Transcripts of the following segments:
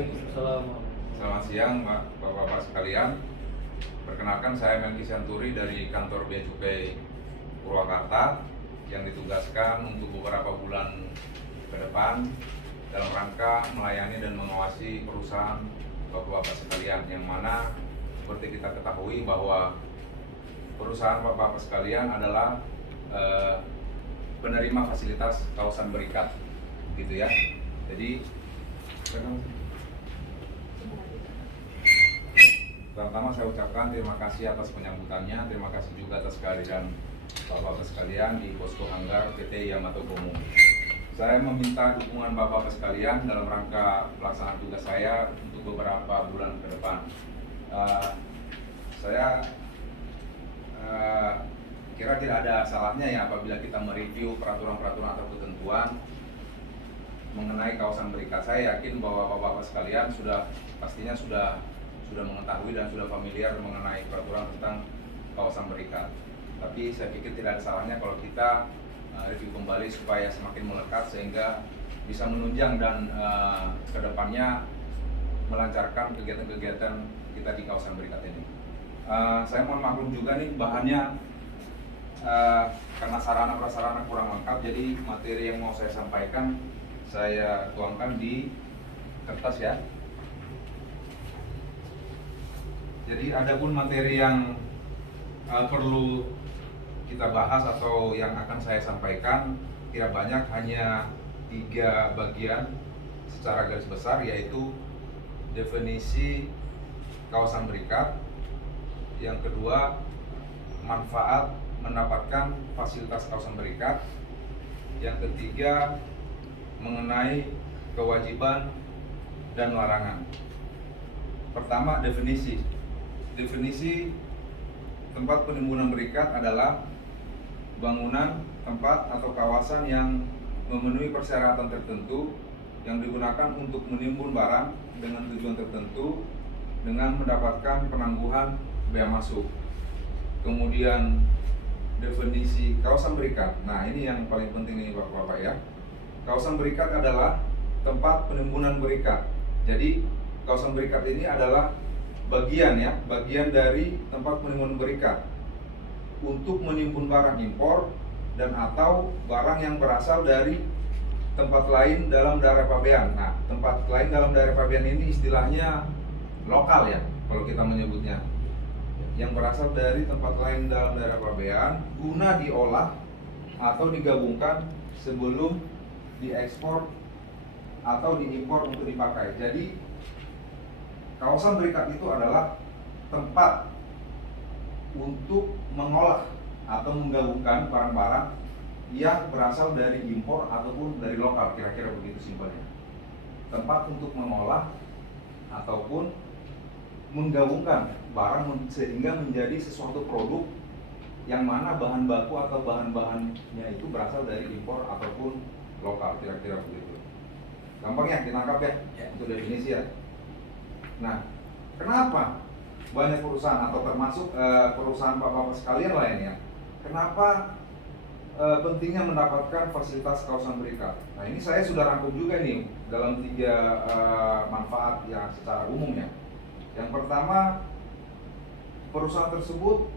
Waalaikumsalam. Selamat siang, Bapak-Bapak sekalian. Perkenalkan, saya Melki Santuri dari kantor Bea Cukai Purwakarta yang ditugaskan untuk beberapa bulan ke depan dalam rangka melayani dan mengawasi perusahaan Bapak-Bapak sekalian, yang mana seperti kita ketahui bahwa perusahaan Bapak-Bapak sekalian adalah penerima fasilitas kawasan berikat, gitu ya. Jadi pertama saya ucapkan terima kasih atas penyambutannya, terima kasih juga atas kehadiran Bapak-Bapak sekalian di Posko Hanggar PT Yamato Gomu. Saya meminta dukungan Bapak-Bapak sekalian dalam rangka pelaksanaan tugas saya untuk beberapa bulan ke depan. Saya kira tidak ada salahnya ya apabila kita mereview peraturan-peraturan atau ketentuan mengenai kawasan berikat. Saya yakin bahwa Bapak-Bapak sekalian pastinya sudah mengetahui dan sudah familiar mengenai peraturan tentang kawasan berikat. Tapi saya pikir tidak ada salahnya kalau kita review kembali supaya semakin melekat sehingga bisa menunjang dan kedepannya melancarkan kegiatan-kegiatan kita di kawasan berikat ini. Saya mohon maklum juga nih bahannya karena sarana prasarana kurang lengkap, jadi materi yang mau saya sampaikan saya tuangkan di kertas ya. Jadi adapun materi yang perlu kita bahas atau yang akan saya sampaikan tidak banyak, hanya 3 bagian secara garis besar, yaitu definisi kawasan berikat, yang kedua manfaat mendapatkan fasilitas kawasan berikat, yang ketiga mengenai kewajiban dan larangan. Pertama, definisi tempat penimbunan berikat adalah bangunan, tempat atau kawasan yang memenuhi persyaratan tertentu yang digunakan untuk menimbun barang dengan tujuan tertentu dengan mendapatkan penangguhan bea masuk. Kemudian definisi kawasan berikat. Nah, ini yang paling penting nih Bapak-Bapak ya. Kawasan berikat adalah tempat penimbunan berikat. Jadi kawasan berikat ini adalah bagian dari tempat penimbunan berikat untuk menimbun barang impor dan atau barang yang berasal dari tempat lain dalam daerah pabean. Nah, tempat lain dalam daerah pabean ini istilahnya lokal ya kalau kita menyebutnya, yang berasal dari tempat lain dalam daerah pabean guna diolah atau digabungkan sebelum diekspor atau diimpor untuk dipakai. Jadi kawasan berikat itu adalah tempat untuk mengolah atau menggabungkan barang-barang yang berasal dari impor ataupun dari lokal, kira-kira begitu simpelnya. Tempat untuk mengolah ataupun menggabungkan barang sehingga menjadi sesuatu produk yang mana bahan baku atau bahan-bahannya itu berasal dari impor ataupun lokal, kira-kira begitu. Gampang ya ditangkap ya untuk definisi ya. Nah, kenapa banyak perusahaan atau termasuk perusahaan Bapak-Bapak sekalian lainnya, kenapa pentingnya mendapatkan fasilitas kawasan berikat? Nah, ini saya sudah rangkum juga nih dalam 3 manfaat yang secara umumnya. Yang pertama, perusahaan tersebut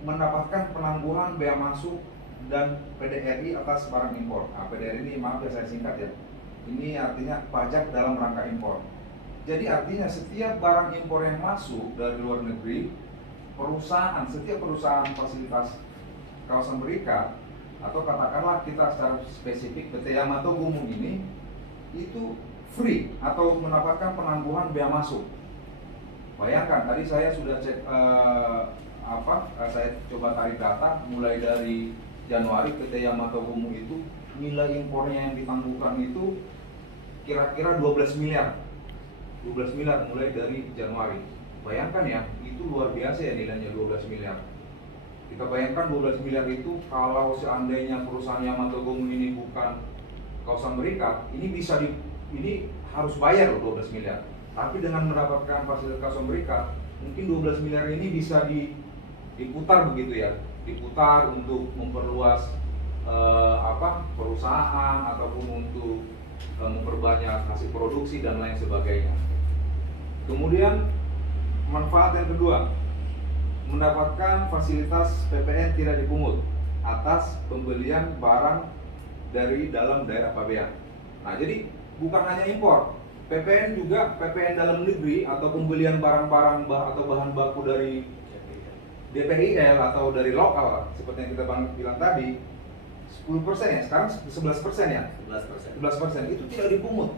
mendapatkan penangguhan bea masuk dan PDRI atas barang impor. Nah, PDRI ini maaf ya saya singkat ya. Ini artinya pajak dalam rangka impor. Jadi artinya setiap barang impor yang masuk dari luar negeri, setiap perusahaan fasilitas kawasan berikat atau katakanlah kita secara spesifik PT Yamato Gomu ini itu free atau mendapatkan penangguhan bea masuk. Bayangkan tadi saya sudah cek saya coba tarik data mulai dari Januari PT Yamato Gomu itu nilai impornya yang ditangguhkan itu kira-kira 12 miliar mulai dari Januari. Bayangkan ya, itu luar biasa ya nilainya 12 miliar. Kita bayangkan 12 miliar itu kalau seandainya perusahaan Yamato Gomu ini bukan kawasan berikat, ini harus bayar loh 12 miliar. Tapi dengan mendapatkan fasilitas kawasan berikat, mungkin 12 miliar ini bisa diputar begitu ya, diputar untuk memperluas perusahaan ataupun untuk memperbanyak hasil produksi dan lain sebagainya. Kemudian manfaat yang kedua, mendapatkan fasilitas PPN tidak dipungut atas pembelian barang dari dalam daerah pabean. Nah, jadi bukan hanya impor, PPN juga PPN dalam negeri atau pembelian barang-barang atau bahan baku dari DPIL atau dari lokal seperti yang kita bilang tadi 10% ya, sekarang 11% ya? 11% itu tidak dipungut.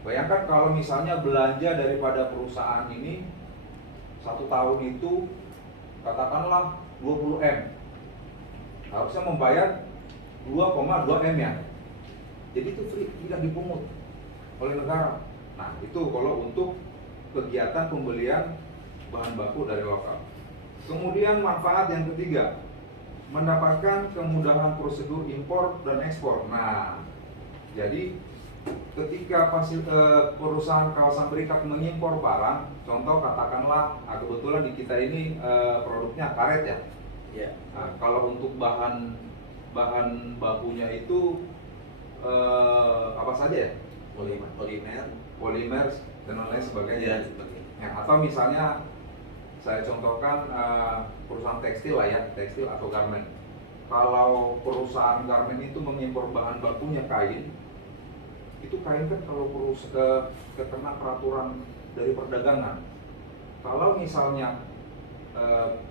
Bayangkan kalau misalnya belanja daripada perusahaan ini 1 tahun itu katakanlah 20 M, harusnya membayar 2,2 M ya. Jadi itu free, tidak dipungut oleh negara. Nah, itu kalau untuk kegiatan pembelian bahan baku dari lokal. Kemudian manfaat yang ketiga, mendapatkan kemudahan prosedur impor dan ekspor. Nah, jadi ketika perusahaan kawasan berikat mengimpor barang, contoh katakanlah, kebetulan di kita ini produknya karet ya. Yeah. Nah, kalau untuk bahan bakunya itu apa saja ya? Polimer dan lain sebagainya. Ya, atau misalnya saya contohkan perusahaan tekstil lah ya, tekstil atau garment. Kalau perusahaan garment itu mengimpor bahan bakunya kain, itu kain kan kalau kena peraturan dari perdagangan. Kalau misalnya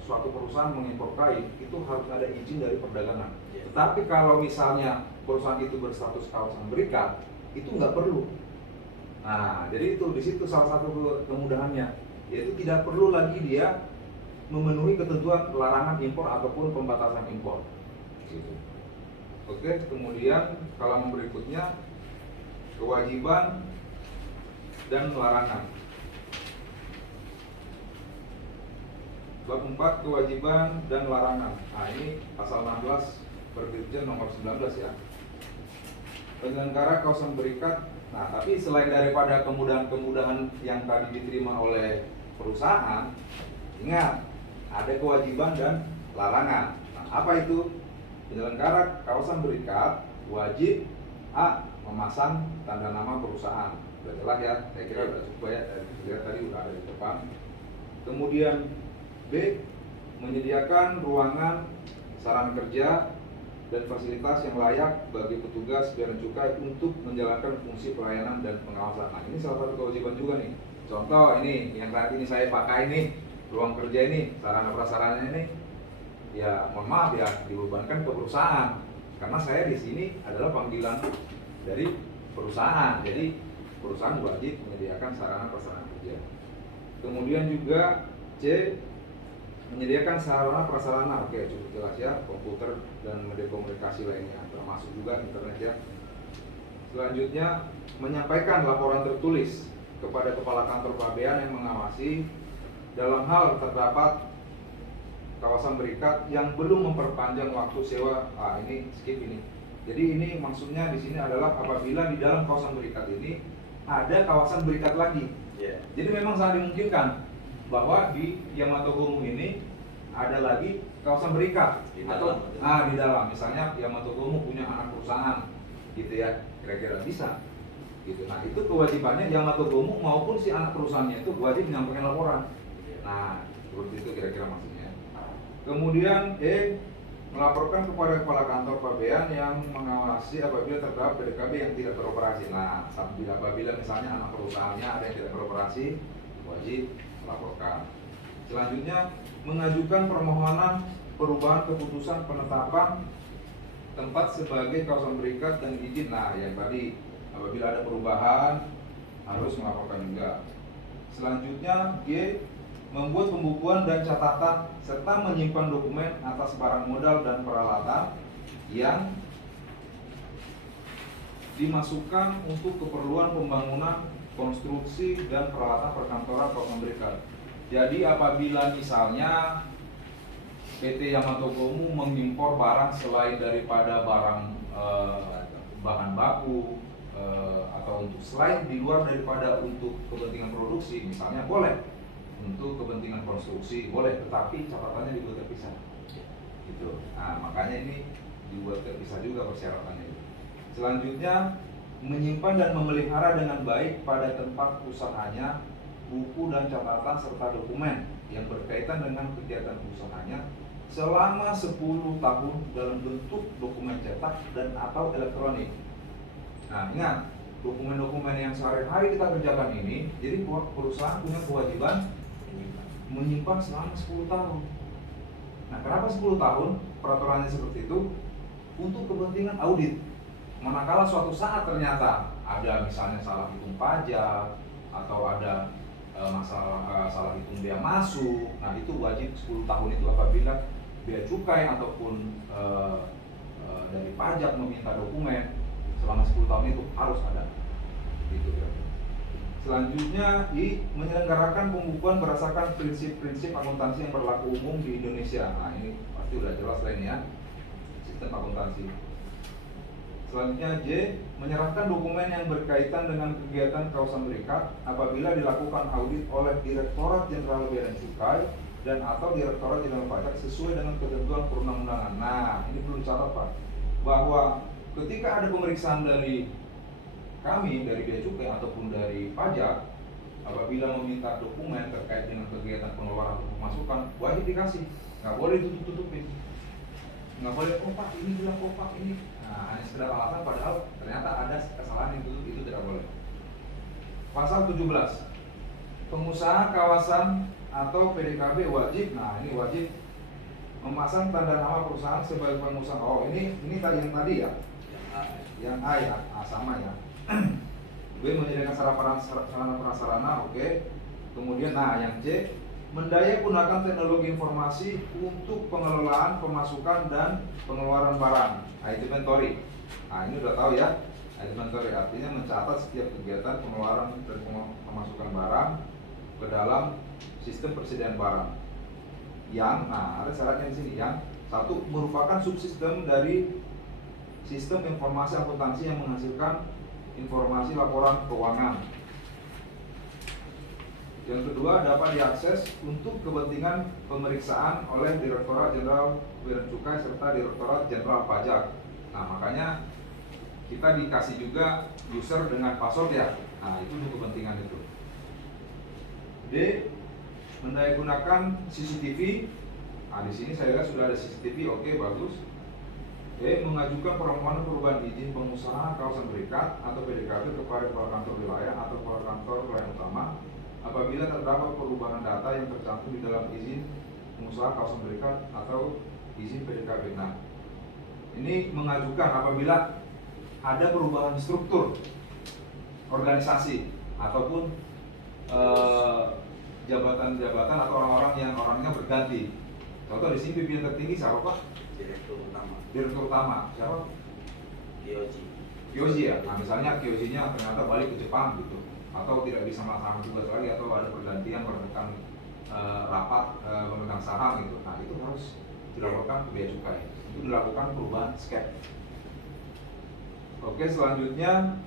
suatu perusahaan mengimpor kain, itu harus ada izin dari perdagangan. Tetapi kalau misalnya perusahaan itu berstatus kawasan berikat, itu nggak perlu. Nah, jadi itu di situ salah satu kemudahannya, yaitu tidak perlu lagi dia memenuhi ketentuan larangan impor ataupun pembatasan impor. Gitu. Oke, kemudian halaman berikutnya, kewajiban dan larangan. Bab 4, kewajiban dan larangan. Nah, ini pasal 16 Perdirjen nomor 19 ya. Penyelenggara kawasan berikat. Nah, tapi selain daripada kemudahan-kemudahan yang tadi diterima oleh perusahaan, ingat ada kewajiban dan larangan. Nah, apa itu? Penyelenggara kawasan berikat wajib memasang tanda nama perusahaan. Sudah jelas ya, saya kira sudah cukup ya, tadi sudah ada di depan. Kemudian B, menyediakan ruangan, sarana kerja, dan fasilitas yang layak bagi petugas bea dan cukai untuk menjalankan fungsi pelayanan dan pengawasan. Nah, ini salah satu kewajiban juga nih. Contoh ini yang saat ini saya pakai nih, ruang kerja ini, sarana prasarana ini, ya mohon maaf ya, dibebankan ke perusahaan karena saya di sini adalah panggilan dari perusahaan. Jadi perusahaan wajib menyediakan sarana prasarana kerja. Kemudian juga C, menyediakan sarana prasarana, oke cukup jelas ya, komputer dan media komunikasi lainnya, termasuk juga internet ya. Selanjutnya, menyampaikan laporan tertulis kepada kepala kantor pabean yang mengawasi dalam hal terdapat kawasan berikat yang belum memperpanjang waktu sewa. Ini skip ini. Jadi ini maksudnya di sini adalah apabila di dalam kawasan berikat ini ada kawasan berikat lagi. Jadi memang sangat dimungkinkan bahwa di Yamatogomu ini ada lagi kawasan berikat di dalam misalnya Yamatogomu punya anak perusahaan gitu ya, kira-kira bisa gitu. Nah, itu kewajibannya Yamatogomu maupun si anak perusahaannya itu wajib menyampaikan laporan. Nah, seperti itu kira-kira maksudnya. Kemudian melaporkan kepada kepala kantor pabean yang mengawasi apabila terdapat PDKB yang tidak beroperasi. Nah, apabila misalnya anak perusahaannya ada yang tidak beroperasi, wajib melaporkan. Selanjutnya, mengajukan permohonan perubahan keputusan penetapan tempat sebagai kawasan berikat dan izin. Nah, yang tadi apabila ada perubahan harus melaporkan juga. Selanjutnya, G, membuat pembukuan dan catatan serta menyimpan dokumen atas barang modal dan peralatan yang dimasukkan untuk keperluan pembangunan, konstruksi, dan peralatan perkantoran kawasan berikat. Jadi apabila misalnya PT Yamatogomu mengimpor barang selain daripada barang bahan baku atau untuk selain di luar daripada untuk kepentingan produksi, misalnya boleh untuk kepentingan konstruksi boleh, tetapi catatannya dibuat terpisah gitu. Nah, makanya ini dibuat terpisah juga persyaratannya. Selanjutnya, menyimpan dan memelihara dengan baik pada tempat usahanya buku dan catatan serta dokumen yang berkaitan dengan kegiatan usahanya selama 10 tahun dalam bentuk dokumen cetak dan atau elektronik. Nah, ingat, dokumen-dokumen yang sehari-hari kita kerjakan ini, jadi perusahaan punya kewajiban menyimpan selama 10 tahun. Nah, kenapa 10 tahun? Peraturannya seperti itu untuk kepentingan audit. Manakala suatu saat ternyata ada misalnya salah hitung pajak atau ada masalah salah hitung bea masuk, nah itu wajib 10 tahun itu apabila bea cukai ataupun dari pajak meminta dokumen selama 10 tahun itu harus ada. Gitu ya. Selanjutnya, menyelenggarakan pembukuan berdasarkan prinsip-prinsip akuntansi yang berlaku umum di Indonesia. Nah, ini pasti udah jelas lah ini ya, sistem akuntansi. Selanjutnya J, menyerahkan dokumen yang berkaitan dengan kegiatan kawasan berikat apabila dilakukan audit oleh Direktorat Jenderal Bea dan Cukai dan atau Direktorat Jenderal Pajak sesuai dengan ketentuan perundang-undangan. Nah, ini perlu dicatat Pak, bahwa ketika ada pemeriksaan dari kami, dari Bea Cukai ataupun dari pajak, apabila meminta dokumen terkait dengan kegiatan pengeluaran atau pemasukan, wajib dikasih, nggak boleh ditutup-tutupin, nggak boleh oh Pak ini bilang oh Pak ini. Nah, hanya sekedar alasan padahal ternyata ada kesalahan yang tutup, itu tidak boleh. Pasal 17, pengusaha kawasan atau PDKB wajib, nah ini wajib memasang tanda nama perusahaan sebagai pengusaha. Oh ini tadi yang tadi ya, yang A ya, sama ya. B, menyediakan sarana prasarana, oke. Kemudian nah yang C, mendaya gunakan teknologi informasi untuk pengelolaan pemasukan dan pengeluaran barang, inventory. Nah ini udah tahu ya, inventory artinya mencatat setiap kegiatan pengeluaran dan pemasukan barang ke dalam sistem persediaan barang. Yang, nah ada syaratnya di sini, yang satu merupakan subsistem dari sistem informasi akuntansi yang menghasilkan informasi laporan keuangan. Yang kedua, dapat diakses untuk kepentingan pemeriksaan oleh Direktorat Jenderal Bea dan Cukai serta Direktorat Jenderal Pajak. Nah, makanya kita dikasih juga user dengan password ya. Nah, itu untuk kepentingan itu. D, mendayagunakan CCTV. Nah, di sini saya lihat sudah ada CCTV, oke, bagus. E, mengajukan permohonan perubahan izin pengusaha kawasan berikat atau PDKB kepada kepala kantor wilayah atau kepala kantor pelayanan utama apabila terdapat perubahan data yang tercantum di dalam izin pengusaha kawasan berikat atau izin PDKB. Nah, ini mengajukan apabila ada perubahan struktur organisasi ataupun jabatan-jabatan atau orang-orang yang orangnya berganti. Contoh di sini pimpinan tertinggi siapa Pak? Direktur utama siapa? Kyoji ya. Nah misalnya Kyoji-nya ternyata balik ke Jepang gitu, atau tidak bisa melaksanakan tugas lagi, atau ada pergantian memegang rapat memegang saham gitu. Nah itu harus dilaporkan ke bea cukai. Itu dilakukan perubahan skep. Oke, selanjutnya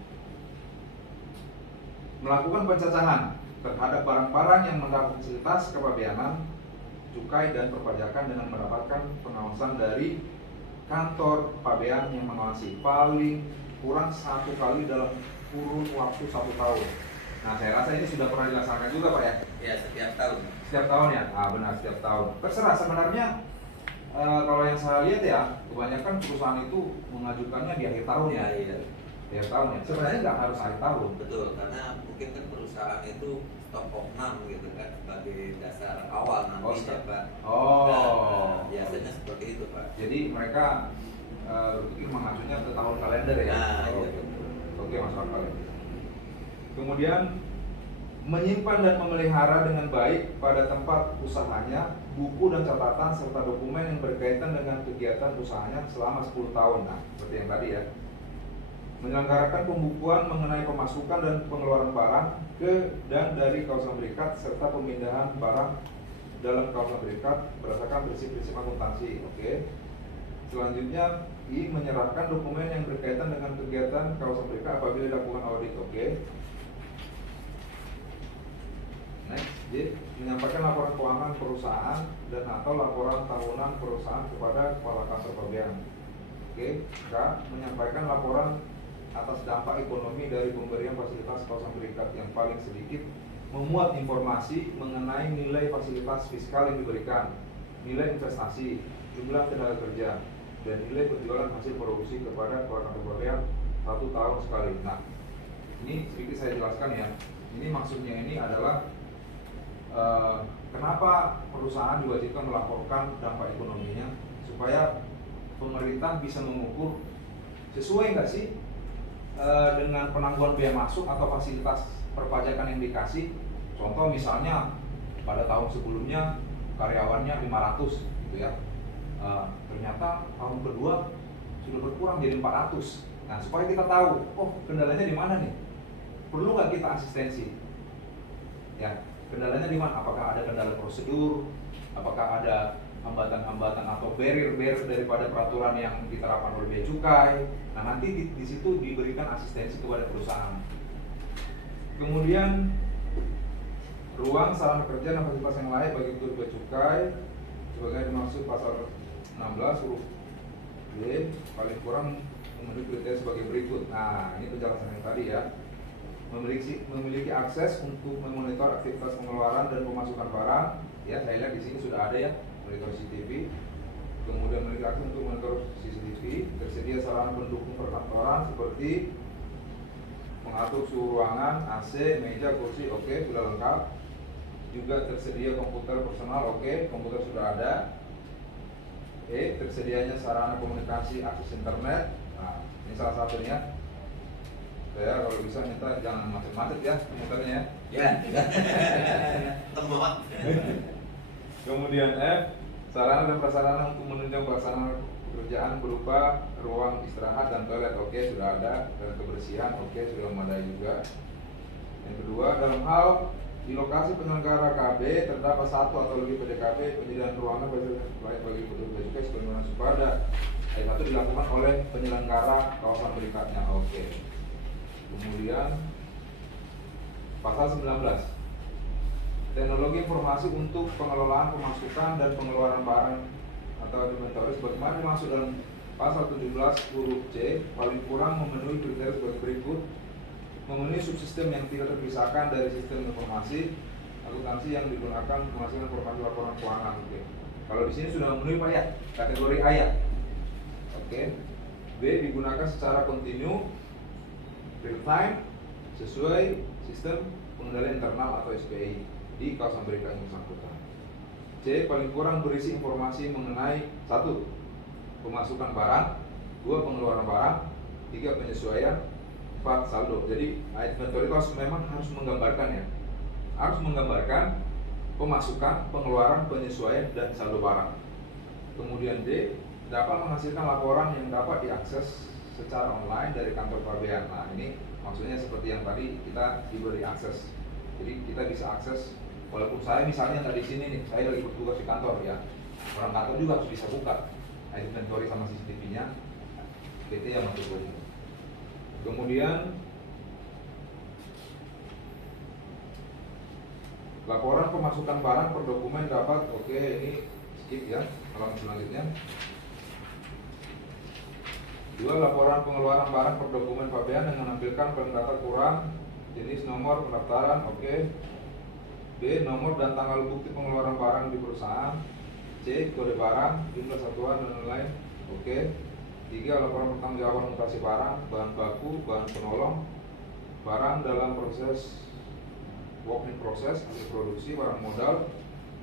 melakukan pencacahan terhadap barang-barang yang mendapat fasilitas kepabeanan, cukai dan perpajakan dengan mendapatkan pengawasan dari kantor pabean yang mengawasi paling kurang 1 kali dalam kurun waktu 1 tahun. Nah, saya rasa ini sudah pernah dilaksanakan juga Pak ya? Ya, setiap tahun. Setiap tahun ya? Ah, benar, setiap tahun. Terserah sebenarnya kalau yang saya lihat ya, kebanyakan perusahaan itu mengajukannya di akhir tahun ya. Iya. Di akhir tahun ya. Sebenarnya nggak harus akhir tahun. Betul, karena mungkin kan perusahaan itu stok oknam gitu kan sebagai dasar awal nantinya Pak. Nah, biasanya seperti itu Pak. Jadi mereka berpikir mengajunya ke tahun kalender ya. Nah, iya. Oke, masuk akal ya. Kemudian menyimpan dan memelihara dengan baik pada tempat usahanya buku dan catatan serta dokumen yang berkaitan dengan kegiatan usahanya selama 10 tahun. Nah, seperti yang tadi ya. Menyelenggarakan pembukuan mengenai pemasukan dan pengeluaran barang ke dan dari kawasan berikat serta pemindahan barang dalam kawasan berikat berdasarkan prinsip-prinsip akuntansi. Oke. Selanjutnya, menyerahkan dokumen yang berkaitan dengan kegiatan kawasan berikat apabila dilakukan audit. Oke. Next, D, menyampaikan laporan keuangan perusahaan dan atau laporan tahunan perusahaan kepada kepala kantor pabean. Oke. K, menyampaikan laporan atas dampak ekonomi dari pemberian fasilitas kawasan berikat yang paling sedikit memuat informasi mengenai nilai fasilitas fiskal yang diberikan, nilai investasi, jumlah tenaga kerja, dan nilai penjualan hasil produksi kepada kawasan pemberian 1 tahun sekali. Nah, ini sedikit saya jelaskan ya. Ini maksudnya ini adalah kenapa perusahaan diwajibkan melaporkan dampak ekonominya supaya pemerintah bisa mengukur sesuai nggak sih dengan penangguhan biaya masuk atau fasilitas perpajakan yang dikasih. Contoh misalnya pada tahun sebelumnya karyawannya 500 gitu ya, ternyata tahun kedua sudah berkurang jadi 400. Nah, supaya kita tahu, oh kendalanya di mana nih, perlu nggak kita asistensi ya, kendalanya di mana, apakah ada kendala prosedur, apakah ada hambatan-hambatan atau barrier daripada peraturan yang diterapkan oleh bea cukai. Nah, nanti di situ diberikan asistensi kepada perusahaan. Kemudian ruang sarana kerja dan fasilitas yang lain bagi petugas bea cukai sebagai dimaksud pasal 16 huruf B paling kurang memenuhi kriteria sebagai berikut. Nah, ini penjelasan yang tadi ya. Memiliki akses untuk memonitor aktivitas pengeluaran dan pemasukan barang. Ya, saya lihat di sini sudah ada ya, monitor CCTV. Kemudian memiliki akses untuk monitor CCTV. Tersedia sarana pendukung perkantoran seperti mengatur suhu ruangan, AC, meja, kursi, oke, sudah lengkap. Juga tersedia komputer personal, oke, komputer sudah ada. Tersedianya sarana komunikasi akses internet. Nah, ini salah satunya. Saya kalau bisa minta jangan macet-macet ya komputernya ya. Temuan. Kemudian F, sarana dan prasarana untuk menunjang pelaksanaan pekerjaan berupa ruang istirahat dan toilet, oke, sudah ada. Dan kebersihan, oke, sudah memadai juga. Yang kedua, dalam hal di lokasi penyelenggara KB terdapat satu atau lebih PDKB penyediaan ruangan bagi petugas bea cukai sebagaimana supada. Ayat 1 dilakukan oleh penyelenggara kawasan berikatnya, oke. Kemudian pasal 19, teknologi informasi untuk pengelolaan pemasukan dan pengeluaran barang atau inventory sebagaimana dimaksud dalam pasal 17 huruf C paling kurang memenuhi kriteria sebagai berikut: memenuhi subsistem yang tidak terpisahkan dari sistem informasi akuntansi yang digunakan menghasilkan informasi laporan keuangan. Oke. Kalau di sini sudah memenuhi Pak ya, kategori A ya. Oke. B, digunakan secara kontinu real time sesuai sistem pengendalian internal atau SPI di kawasan berikat yang bersangkutan. C, paling kurang berisi informasi mengenai 1. Pemasukan barang, 2. Pengeluaran barang, 3. Penyesuaian, 4. Saldo. Jadi inventory itu memang harus menggambarkan ya, harus menggambarkan pemasukan, pengeluaran, penyesuaian, dan saldo barang. Kemudian D, dapat menghasilkan laporan yang dapat diakses secara online dari kantor pabean. Nah, ini maksudnya seperti yang tadi kita diberi akses. Jadi kita bisa akses, walaupun saya misalnya nggak di sini nih, saya lagi bertugas di kantor ya. Orang kantor juga harus bisa buka inventory sama CCTV-nya PT yang masuk ini. Kemudian laporan pemasukan barang per dokumen dapat, oke, ini skip ya, halaman selanjutnya. 2. Laporan pengeluaran barang per dokumen pabean yang menampilkan data kurang, jenis, nomor pendaftaran, oke. B. Nomor dan tanggal bukti pengeluaran barang di perusahaan. C. Kode barang, jumlah satuan dan lain-lain, oke. 3. Laporan pertanggungjawaban mutasi barang, bahan baku, bahan penolong, barang dalam proses work in process, hasil produksi, barang modal,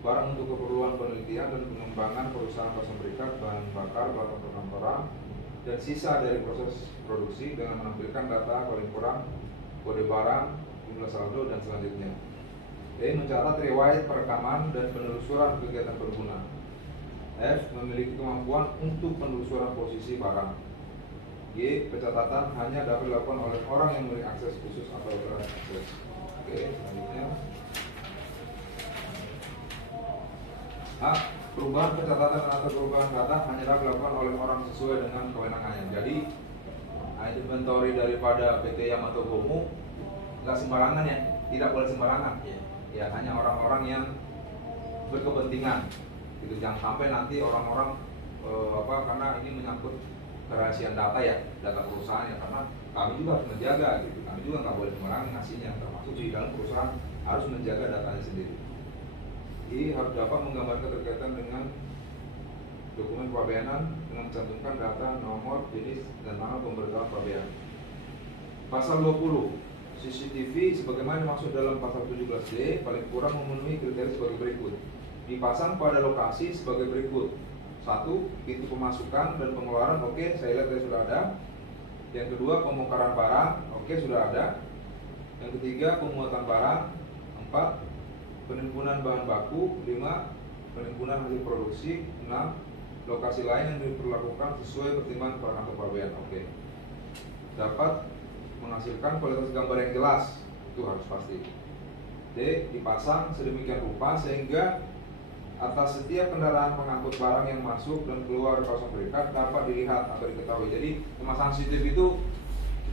barang untuk keperluan penelitian dan pengembangan perusahaan kawasan berikat, bahan bakar, bahan perkantoran, dan sisa dari proses produksi dengan menampilkan data paling kurang, kode barang, jumlah saldo, dan selanjutnya. E. Mencatat riwayat perekaman dan penelusuran kegiatan pengguna. F. Memiliki kemampuan untuk penelusuran posisi barang. G. Pencatatan hanya dapat dilakukan oleh orang yang memiliki akses khusus atau authorized access. Oke, selanjutnya. A. Perubahan pencatatan atau perubahan data hanya dapat dilakukan oleh orang sesuai dengan kewenangannya. Jadi inventory daripada PT Yamato Gomu nggak sembarangan ya, tidak boleh sembarangan. Ya, hanya orang-orang yang berkepentingan. Gitu, jangan sampai nanti orang-orang karena ini menyangkut kerahasiaan data ya, data perusahaan ya, karena kami juga harus menjaga gitu. Kami juga nggak boleh sembarangan ngasihnya, termasuk di dalam perusahaan harus menjaga datanya sendiri. Jadi harus dapat menggambarkan keterkaitan dengan dokumen pabeanan dengan mencantumkan data, nomor, jenis, dan nama pemberitahuan pabean. Pasal 20, CCTV sebagaimana dimaksud dalam pasal 17D paling kurang memenuhi kriteria sebagai berikut. Dipasang pada lokasi sebagai berikut. 1. Pintu pemasukan dan pengeluaran, oke, saya lihat tadi sudah ada. Yang kedua, pembongkaran barang, oke, sudah ada. Yang ketiga, pemuatan barang. 4. Penimbunan bahan baku. 5. Penimbunan hasil produksi. 6. Lokasi lain yang diperlakukan sesuai pertimbangan para kantor pabean, oke. Dapat menghasilkan kualitas gambar yang jelas, itu harus pasti. D. Dipasang sedemikian rupa sehingga atas setiap kendaraan pengangkut barang yang masuk dan keluar kawasan berikat dapat dilihat atau diketahui. Jadi pemasangan CCTV itu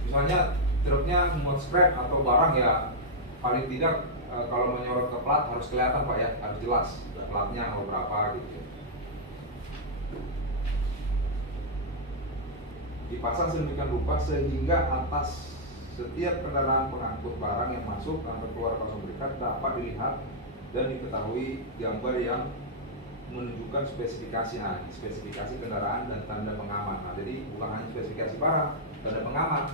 misalnya truknya membuat scrap atau barang ya paling tidak kalau menyorot ke plat harus kelihatan Pak ya, harus jelas platnya atau berapa gitu. Dipasang sedemikian rupa sehingga atas setiap kendaraan pengangkut barang yang masuk atau keluar kawasan berikat dapat dilihat dan diketahui gambar yang menunjukkan spesifikasi, spesifikasi kendaraan dan tanda pengaman. Nah, jadi bukan hanya spesifikasi barang, tanda pengaman.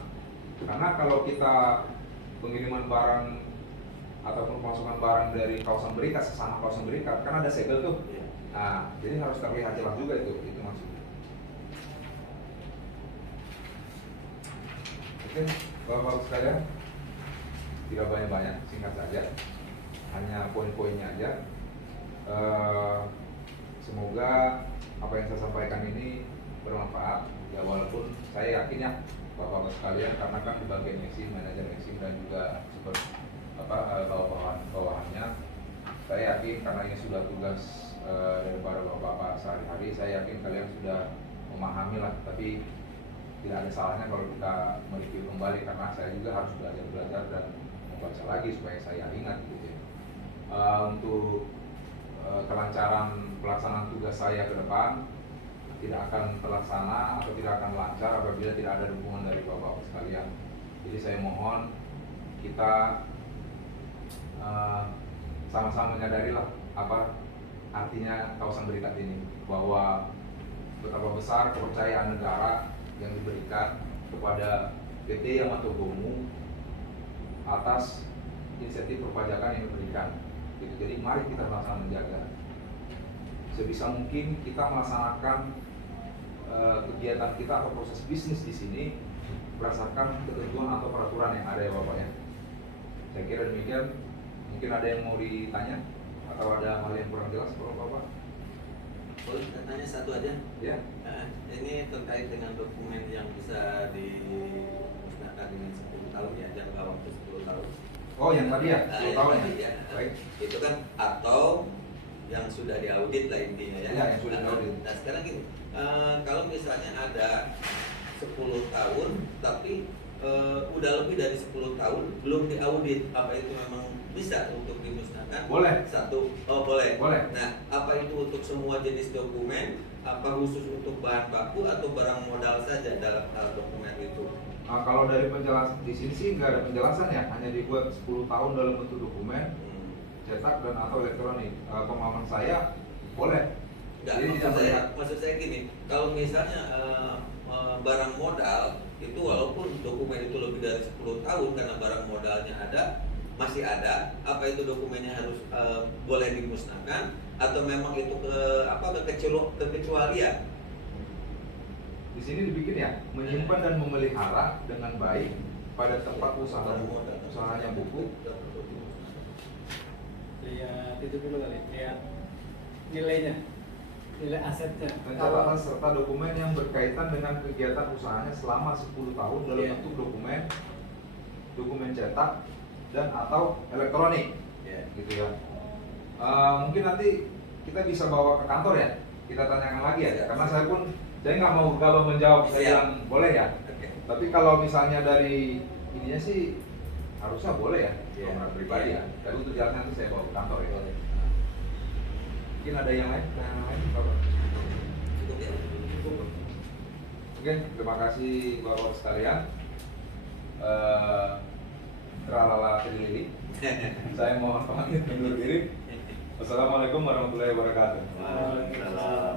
Karena kalau kita pengiriman barang ataupun pemasukan barang dari kawasan berikat sesama kawasan berikat kan ada segel tuh. Nah, jadi harus terlihat jelas juga itu maksudnya. Oke, Bapak-Bapak sekalian, tidak banyak-banyak, singkat saja, hanya poin-poinnya aja. Semoga apa yang saya sampaikan ini bermanfaat. Ya walaupun saya yakin ya Bapak-Bapak sekalian, karena kan di bagian eksim, manajer eksim dan juga bawahannya, saya yakin karena ini sudah tugas dari para Bapak-Bapak sehari-hari, saya yakin kalian sudah memahami lah. Tapi tidak ada salahnya kalau kita mereview kembali karena saya juga harus belajar dan membaca lagi supaya saya ingat gitu ya. Untuk kelancaran pelaksanaan tugas saya ke depan tidak akan terlaksana atau tidak akan lancar apabila tidak ada dukungan dari Bapak-Bapak sekalian. Jadi saya mohon kita sama-sama menyadarilah apa artinya kawasan berikat ini, bahwa betapa besar kepercayaan negara yang diberikan kepada PT Yamato Gomu atas insentif perpajakan yang diberikan. Jadi mari kita sama-sama menjaga. Sebisa mungkin kita melaksanakan kegiatan kita atau proses bisnis di sini berdasarkan ketentuan atau peraturan yang ada ya Bapak ya. Saya kira demikian. Mungkin ada yang mau ditanya atau ada hal yang kurang jelas kalau Bapak? Boleh tanya satu aja? Ya. Ini terkait dengan dokumen yang bisa dimusnahkan dengan 10 tahun ya, jangka waktu 10 tahun. Oh yang tadi ya, 10 tahun ya. Baik. Itu kan atau yang sudah diaudit lah intinya ya. Ya, yang sudah diaudit. Nah sekarang gini, kalau misalnya ada 10 tahun tapi udah lebih dari 10 tahun belum diaudit, apa itu memang bisa untuk dimusnahkan? Boleh. Satu, oh boleh. Boleh. Nah, apa itu untuk semua jenis dokumen? Apa khusus untuk bahan baku atau barang modal saja dalam dokumen itu? Kalau dari penjelasan di sini sih nggak ada penjelasan ya, hanya dibuat 10 tahun dalam bentuk dokumen, cetak dan atau elektronik. Pemahaman saya boleh. Nggak, jadi maksud saya gini, kalau misalnya barang modal itu walaupun dokumen itu lebih dari 10 tahun karena barang modalnya ada, masih ada, apa itu dokumennya harus boleh dimusnahkan atau memang itu kekecualian? Di sini dibikin ya, menyimpan dan memelihara dengan baik pada tempat usahanya buku. Lihat itu dulu kali, lihat nilainya, nilai asetnya. Pencatatan serta dokumen yang berkaitan dengan kegiatan usahanya selama 10 tahun dalam bentuk dokumen cetak dan atau elektronik, gitu ya. Mungkin nanti kita bisa bawa ke kantor ya, kita tanyakan lagi ya, karena saya nggak mau galau menjawab, saya bilang boleh ya. Tapi kalau misalnya dari ininya sih harusnya boleh ya, kalau pribadi ya. Tapi untuk jalan nanti saya bawa ke kantor ya. Mungkin ada yang lain, Bapak? Cukup ya? Cukup. Oke, terima kasih Bapak sekalian. Tralala Kedilili. Saya mohon pamit undur diri. Wassalamualaikum warahmatullahi wabarakatuh. Waalaikumsalam.